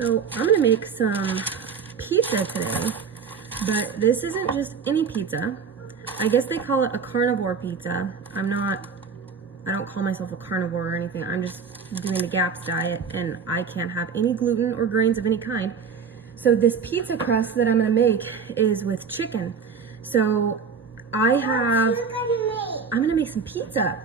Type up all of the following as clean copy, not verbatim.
So I'm gonna make some pizza today, but this isn't just any pizza. I guess they call it a carnivore pizza. I don't call myself a carnivore or anything. I'm just doing the GAPS diet and I can't have any gluten or grains of any kind. So this pizza crust that I'm gonna make is with chicken. So I'm gonna make some pizza.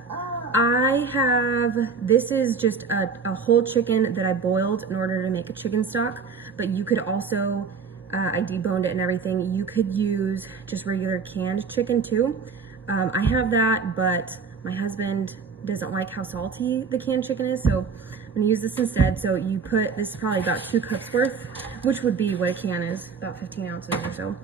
This is just a whole chicken that I boiled in order to make a chicken stock, but you could also, I deboned it and everything. You could use just regular canned chicken too. I have that, but my husband doesn't like how salty the canned chicken is, so I'm gonna use this instead. So you put, this is probably about 2 cups worth, which would be what a can is, about 15 ounces or so.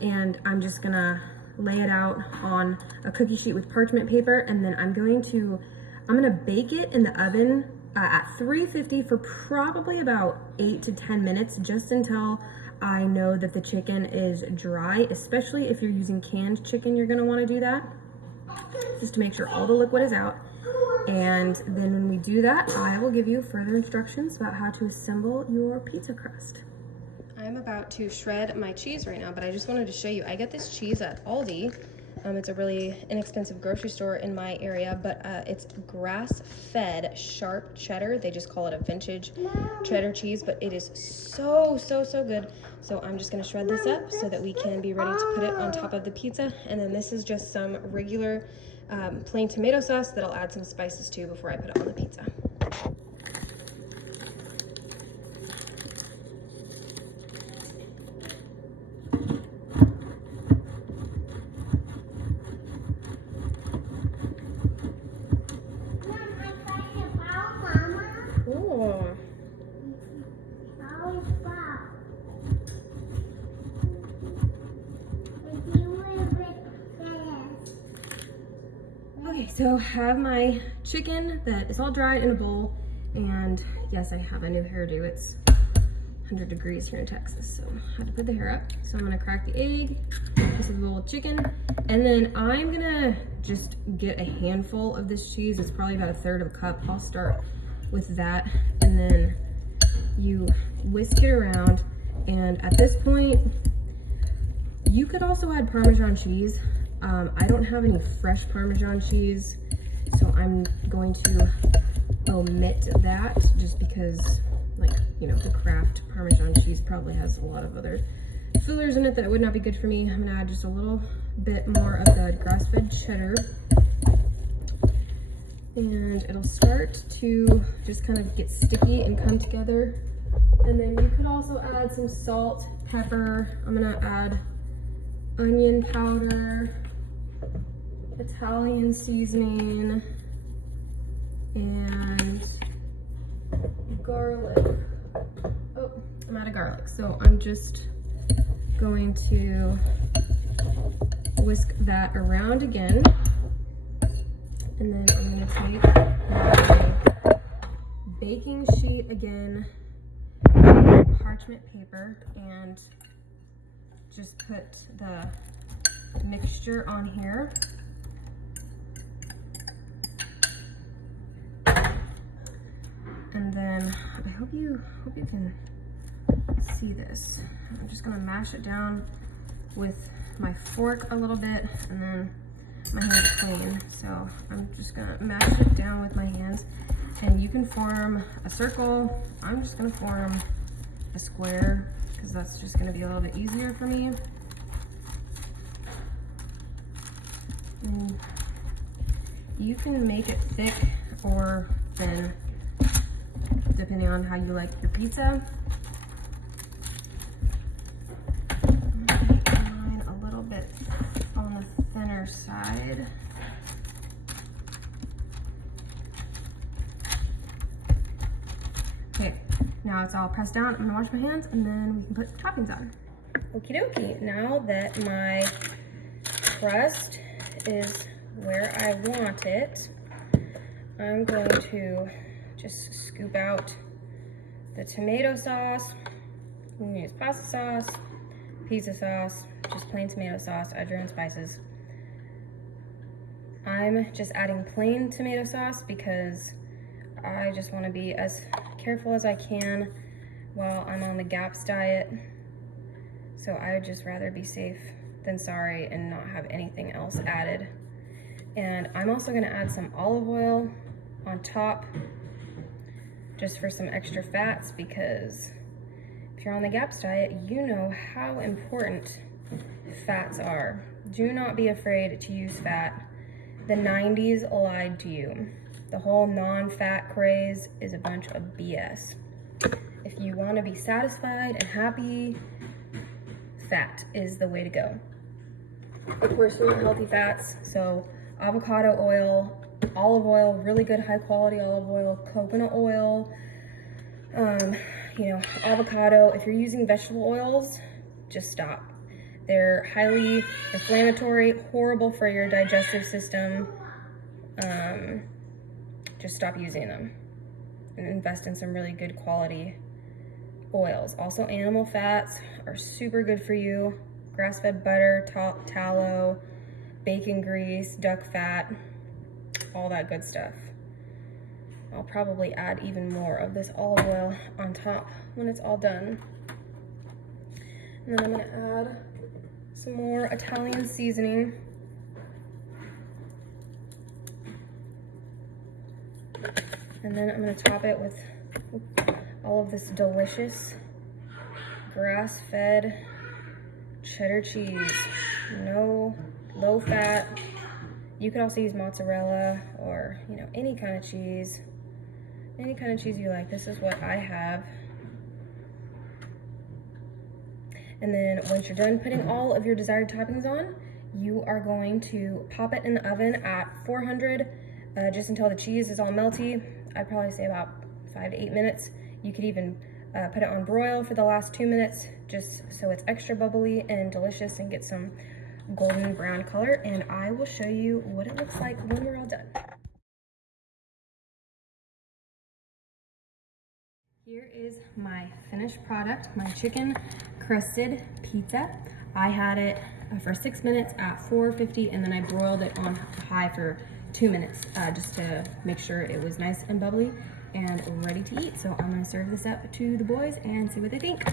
And I'm just gonna lay it out on a cookie sheet with parchment paper, and then I'm gonna bake it in the oven at 350 for probably about 8 to 10 minutes, just until I know that the chicken is dry. Especially if you're using canned chicken, you're gonna wanna do that, just to make sure all the liquid is out. And then when we do that, I will give you further instructions about how to assemble your pizza crust. I'm about to shred my cheese right now, but I just wanted to show you, I get this cheese at Aldi. It's a really inexpensive grocery store in my area, but it's grass-fed sharp cheddar. They just call it a vintage cheddar cheese, but it is so good. So I'm just gonna shred this up so that we can be ready to put it on top of the pizza. And then this is just some regular plain tomato sauce that I'll add some spices to before I put it on the pizza. Okay, so I have my chicken that is all dry in a bowl, and yes, I have a new hairdo. It's 100 degrees here in Texas, so I had to put the hair up. So I'm gonna crack the egg, this is a little chicken, and then I'm gonna just get a handful of this cheese. It's probably about 1/3 of a cup. I'll start with that, and then you whisk it around, and at this point, you could also add Parmesan cheese. I don't have any fresh Parmesan cheese, so I'm going to omit that just because, like, you know, the Kraft Parmesan cheese probably has a lot of other fillers in it that would not be good for me. I'm gonna add just a little bit more of the grass-fed cheddar, and it'll start to just kind of get sticky and come together. And then you could also add some salt, pepper. I'm gonna add onion powder, Italian seasoning, and garlic. Oh, I'm out of garlic, so I'm just going to whisk that around again. And then I'm gonna take my baking sheet again, parchment paper, and just put the mixture on here. And then I hope you can see this. I'm just gonna mash it down with my fork a little bit, and then my hands are clean, so I'm just gonna mash it down with my hands. And you can form a circle. I'm just gonna form a square because that's just gonna be a little bit easier for me. And you can make it thick or thin, depending on how you like your pizza. I'm gonna make mine a little bit on the thinner side. Okay, now it's all pressed down. I'm gonna wash my hands and then we can put toppings on. Okie dokie, now that my crust is where I want it, I'm going to just scoop out the tomato sauce. You can use pasta sauce, pizza sauce, just plain tomato sauce, add your own spices. I'm just adding plain tomato sauce because I just want to be as careful as I can while I'm on the GAPS diet. So I would just rather be safe than sorry and not have anything else added. And I'm also going to add some olive oil on top just for some extra fats, because if you're on the GAPS diet, you know how important fats are. Do not be afraid to use fat. The 90s lied to you. The whole non-fat craze is a bunch of BS. If you want to be satisfied and happy, fat is the way to go. Of course, we want healthy fats, so avocado oil, olive oil, really good high quality olive oil, coconut oil, you know, avocado. If you're using vegetable oils, just stop. They're highly inflammatory, horrible for your digestive system. Just stop using them and invest in some really good quality oils. Also, animal fats are super good for you. Grass-fed butter, tallow, bacon grease, duck fat, all that good stuff. I'll probably add even more of this olive oil on top when it's all done. And then I'm gonna add some more Italian seasoning. And then I'm gonna top it with all of this delicious grass-fed cheddar cheese. No low fat. You could also use mozzarella or, you know, any kind of cheese. Any kind of cheese you like. This is what I have. And then once you're done putting all of your desired toppings on, you are going to pop it in the oven at 400 just until the cheese is all melty. I'd probably say about 5 to 8 minutes. You could even put it on broil for the last 2 minutes, just so it's extra bubbly and delicious and get some golden brown color. And I will show you what it looks like when we're all done. Here is my finished product, my chicken crusted pizza. I had it for 6 minutes at 450, and then I broiled it on high for 2 minutes just to make sure it was nice and bubbly and ready to eat. So I'm gonna serve this up to the boys and see what they think.